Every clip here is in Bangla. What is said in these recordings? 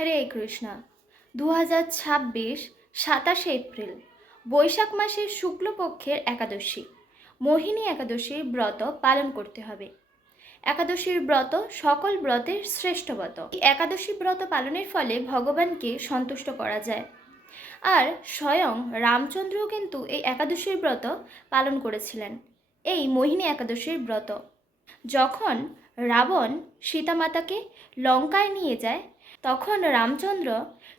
হরে কৃষ্ণ। 2026 27 এপ্রিল বৈশাখ মাসের শুক্লপক্ষের একাদশী মোহিনী একাদশীর ব্রত পালন করতে হবে। একাদশীর ব্রত সকল ব্রতের শ্রেষ্ঠ ব্রত। একাদশী ব্রত পালনের ফলে ভগবানকে সন্তুষ্ট করা যায়। আর স্বয়ং রামচন্দ্রও কিন্তু এই একাদশীর ব্রত পালন করেছিলেন, এই মোহিনী একাদশীর ব্রত। যখন রাবণ সীতামাতাকে লঙ্কায় নিয়ে যায়, তখন রামচন্দ্র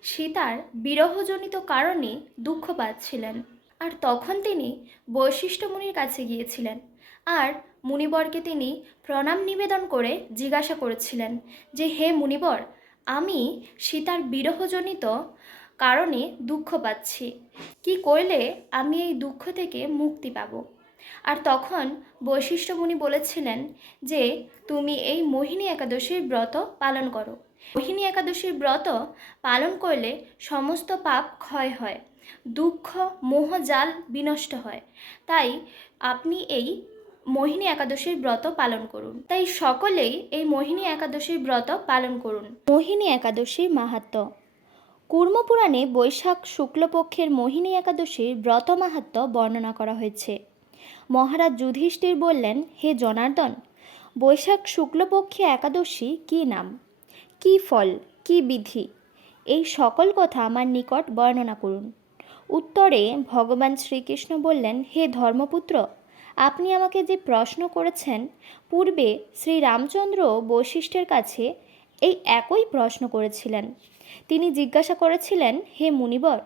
সীতার বিরহজনিত কারণে দুঃখ পাচ্ছিলেন। আর তখন তিনি বৈশিষ্ট্য মুনির কাছে গিয়েছিলেন, আর মুনিবরকে তিনি প্রণাম নিবেদন করে জিজ্ঞাসা করেছিলেন যে, হে মুনিবর, আমি সীতার বিরহজনিত কারণে দুঃখ পাচ্ছি, কি করলে আমি এই দুঃখ থেকে মুক্তি পাব? আর তখন বৈশিষ্ট্য মুনি বলেছিলেন যে, তুমি এই মোহিনী একাদশীর ব্রত পালন করো। মোহিনী একাদশীর ব্রত পালন করলে সমস্ত পাপ ক্ষয় হয়, দুঃখ মোহ জাল বিনষ্ট হয়। তাই আপনি এই মোহিনী একাদশীর ব্রত পালন করুন। তাই সকলেই এই মোহিনী একাদশীর ব্রত পালন করুন। মোহিনী একাদশীর মাহাত্ম্য। কুর্মপুরাণে বৈশাখ শুক্লপক্ষের মোহিনী একাদশীর ব্রত মাহাত্ম্য বর্ণনা করা হয়েছে। মহারাজ যুধিষ্ঠির বললেন, হে জনার্দন, বৈশাখ শুক্লপক্ষে একাদশী কী নাম, কী ফল, কী বিধি, এই সকল কথা আমার নিকট বর্ণনা করুন। উত্তরে ভগবান শ্রীকৃষ্ণ বললেন, হে ধর্মপুত্র, আপনি আমাকে যে প্রশ্ন করেছেন, পূর্বে শ্রীরামচন্দ্র বৈশিষ্ট্যের কাছে এই একই প্রশ্ন করেছিলেন। তিনি জিজ্ঞাসা করেছিলেন, হে মুনিবর,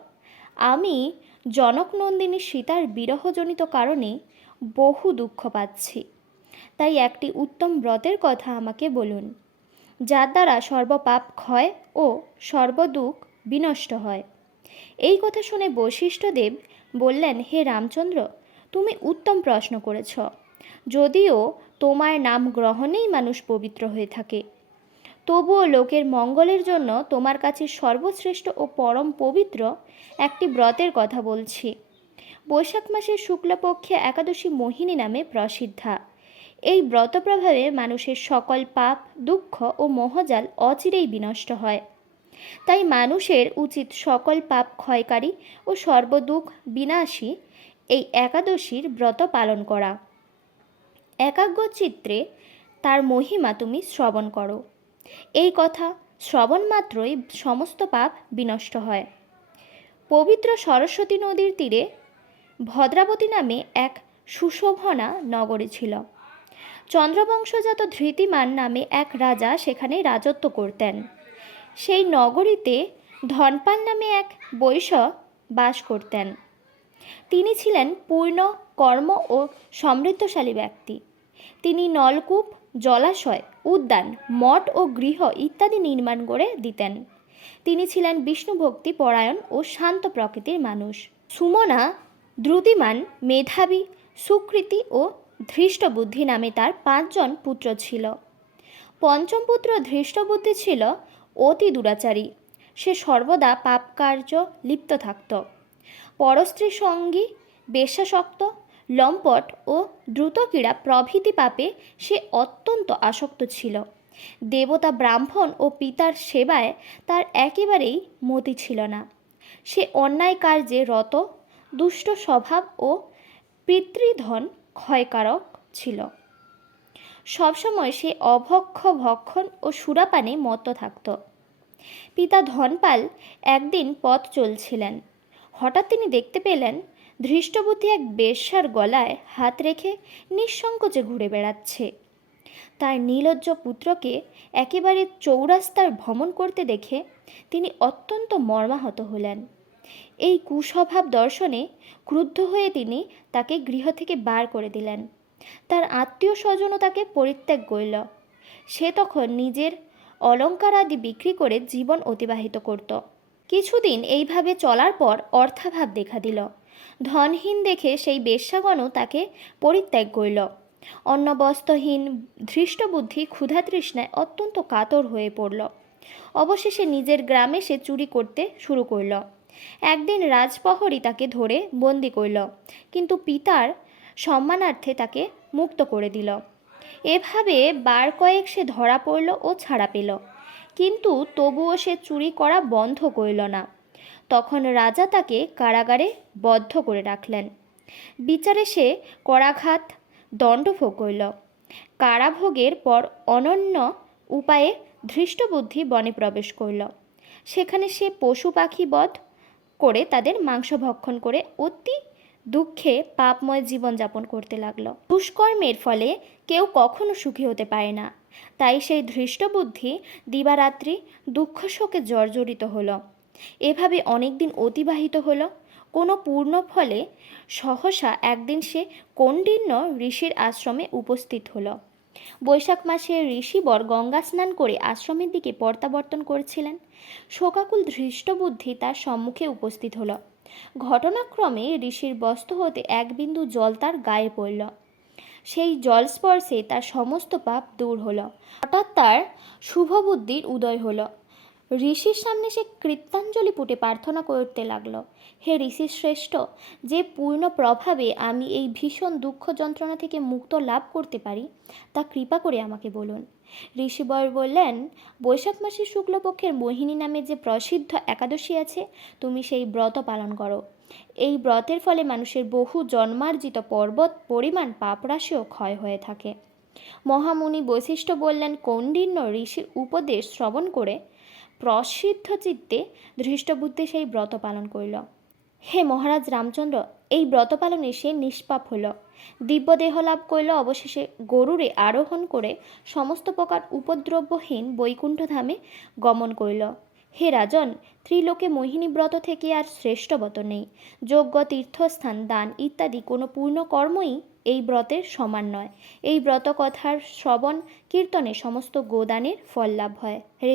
আমি জনকনন্দিনী সীতার বিরহজনিত কারণে বহু দুঃখ পাচ্ছি, তাই একটি উত্তম ব্রতের কথা আমাকে বলুন, যার দ্বারা সর্বপাপ ক্ষয় ও সর্বদুঃখ বিনষ্ট হয়। এই কথা শুনে বৈশিষ্ট্যদেব বললেন, হে রামচন্দ্র, তুমি উত্তম প্রশ্ন করেছ। যদিও তোমার নাম গ্রহণেই মানুষ পবিত্র হয়ে থাকে, তবুও লোকের মঙ্গলের জন্য তোমার কাছে সর্বশ্রেষ্ঠ ও পরম পবিত্র একটি ব্রতের কথা বলছি। বৈশাখ মাসের শুক্লপক্ষে একাদশী মোহিনী নামে প্রসিদ্ধা। এই ব্রত প্রভাবে মানুষের সকল পাপ, দুঃখ ও মোহজাল অচিরেই বিনষ্ট হয়। তাই মানুষের উচিত সকল পাপ ক্ষয়কারী ও সর্বদুঃখ বিনাশী এই একাদশীর ব্রত পালন করা। একাগ্র চিত্রে তার মহিমা তুমি শ্রবণ করো। এই কথা শ্রবণ মাত্রই সমস্ত পাপ বিনষ্ট হয়। পবিত্র সরস্বতী নদীর তীরে ভদ্রাবতী নামে এক সুশোভনা নগরী ছিল। চন্দ্রবংশজাত ধৃতিমান নামে এক রাজা সেখানে রাজত্ব করতেন। সেই নগরীতে ধনপাল নামে এক বৈশ্য বাস করতেন। তিনি ছিলেন পূর্ণ কর্ম ও সমৃদ্ধশালী ব্যক্তি। তিনি নলকূপ, জলাশয়, উদ্যান, মঠ ও গৃহ ইত্যাদি নির্মাণ করে দিতেন। তিনি ছিলেন বিষ্ণুভক্তি পরায়ণ ও শান্ত প্রকৃতির মানুষ। সুমনা, দ্রুতিমান, মেধাবী, সুকৃতি ও ধৃষ্টবুদ্ধি নামে তার 5 জন পুত্র ছিল। পঞ্চম পুত্র ধৃষ্টবুদ্ধি ছিল অতি দুরাচারী। সে সর্বদা পাপ কার্য লিপ্ত থাকত। পরস্ত্রী সঙ্গী, বেশ্যাসক্ত, লম্পট ও দ্রুতক্রীড়া প্রভৃতি পাপে সে অত্যন্ত আসক্ত ছিল। দেবতা, ব্রাহ্মণ ও পিতার সেবায় তার একেবারেই মতি ছিল না। সে অন্যায় কার্যে রত, দুষ্ট স্বভাব ও পিতৃধন ক্ষয়কারক ছিল। সবসময় সে অভক্ষ, ভক্ষণ ও সুরাপানে মত্ত থাকত। পিতা ধনপাল একদিন পথ চলছিলেন। হঠাৎ তিনি দেখতে পেলেন ধৃষ্টবুদ্ধি এক বেশ্যার গলায় হাত রেখে নিঃসংকোচে ঘুরে বেড়াচ্ছে। তার নির্লজ্জ পুত্রকে একেবারে চৌরাস্তার ভ্রমণ করতে দেখে তিনি অত্যন্ত মর্মাহত হলেন। এই কুস্বভাব দর্শনে ক্রুদ্ধ হয়ে তিনি তাকে গৃহ থেকে বার করে দিলেন। তার আত্মীয় স্বজনও তাকে পরিত্যাগ করল। সে তখন নিজের অলঙ্কার আদি বিক্রি করে জীবন অতিবাহিত করত। কিছুদিন এইভাবে চলার পর অর্থাভাব দেখা দিল। ধনহীন দেখে সেই বেশ্যাগণও তাকে পরিত্যাগ করল। অন্নবস্ত্রহীন ধৃষ্টবুদ্ধি ক্ষুধাতৃষ্ণায় অত্যন্ত কাতর হয়ে পড়ল। অবশেষে নিজের গ্রামে সে চুরি করতে শুরু করল। একদিন রাজপ্রহরী তাকে ধরে বন্দি করল, কিন্তু পিতার সম্মানার্থে তাকে মুক্ত করে দিল। এভাবে বার কয়েক সে ধরা পড়ল ও ছাড়া পেল। কিন্তু তবুও সে চুরি করা বন্ধ করিল না। তখন রাজা তাকে কারাগারে বদ্ধ করে রাখলেন। বিচারে সে করাঘাত দণ্ড ভোগ করিল। কারাভোগের পর অনন্য উপায়ে ধৃষ্টবুদ্ধি বনে প্রবেশ করিল। সেখানে সে পশু পাখি বধ করে তাদের মাংস ভক্ষণ করে অতি দুঃখে পাপময় জীবনযাপন করতে লাগলো। দুষ্কর্মের ফলে কেউ কখনো সুখী হতে পারে না, তাই সেই ধৃষ্টবুদ্ধি দিবারাত্রি দুঃখ শোকে জর্জরিত হলো। এভাবে অনেক দিন অতিবাহিত হলো। কোনো পূর্ণ ফলে সহসা একদিন সে কৌণ্ডিন্য ঋষির আশ্রমে উপস্থিত হলো। বৈশাখ মাসে ঋষিবর গঙ্গা স্নান করে আশ্রমের দিকে প্রত্যাবর্তন করেছিলেন। শোকাকুল ধৃষ্টবুদ্ধি তার সম্মুখে উপস্থিত হলো। ঘটনাক্রমে ঋষির বস্ত্র হতে এক বিন্দু জল তার গায়ে পড়ল। সেই জল স্পর্শে তার সমস্ত পাপ দূর হলো। হঠাৎ তার শুভবুদ্ধির উদয় হলো। ঋষির সামনে সে কৃত্যাঞ্জলি পুটে প্রার্থনা করতে লাগলো, হে ঋষি শ্রেষ্ঠ, যে পূর্ণ প্রভাবে আমি এই ভীষণ দুঃখ যন্ত্রণা থেকে মুক্ত লাভ করতে পারি তা কৃপা করে আমাকে বলুন। ঋষিবর বললেন, বৈশাখ মাসের শুক্লপক্ষের মোহিনী নামে যে প্রসিদ্ধ একাদশী আছে, তুমি সেই ব্রত পালন করো। এই ব্রতের ফলে মানুষের বহু জন্মার্জিত পর্বত পরিমাণ পাপরাশিও ক্ষয় হয়ে থাকে। মহামুনি বৈশিষ্ট্য বললেন, কৌণ্ডিন্য ঋষির উপদেশ শ্রবণ করে প্রসিদ্ধ চিত্তে ধৃষ্টবুদ্ধি সেই ব্রত পালন করিল। হে মহারাজ রামচন্দ্র, এই ব্রত পালনে সে নিষ্পাপ হল, দিব্য দেহ লাভ করিল। অবশেষে গরুরে আরোহণ করে সমস্ত প্রকার উপদ্রব্যহীন বৈকুণ্ঠ ধামে গমন করিল। হে রাজন, ত্রিলোকে মোহিনী ব্রত থেকে আর শ্রেষ্ঠ ব্রত নেই। যজ্ঞ, তীর্থস্থান, দান ইত্যাদি কোনো পূর্ণ কর্মই এই ব্রতের সমান নয়। এই ব্রত কথার শ্রবণ কীর্তনে সমস্ত গোদানের ফল লাভ হয়। হে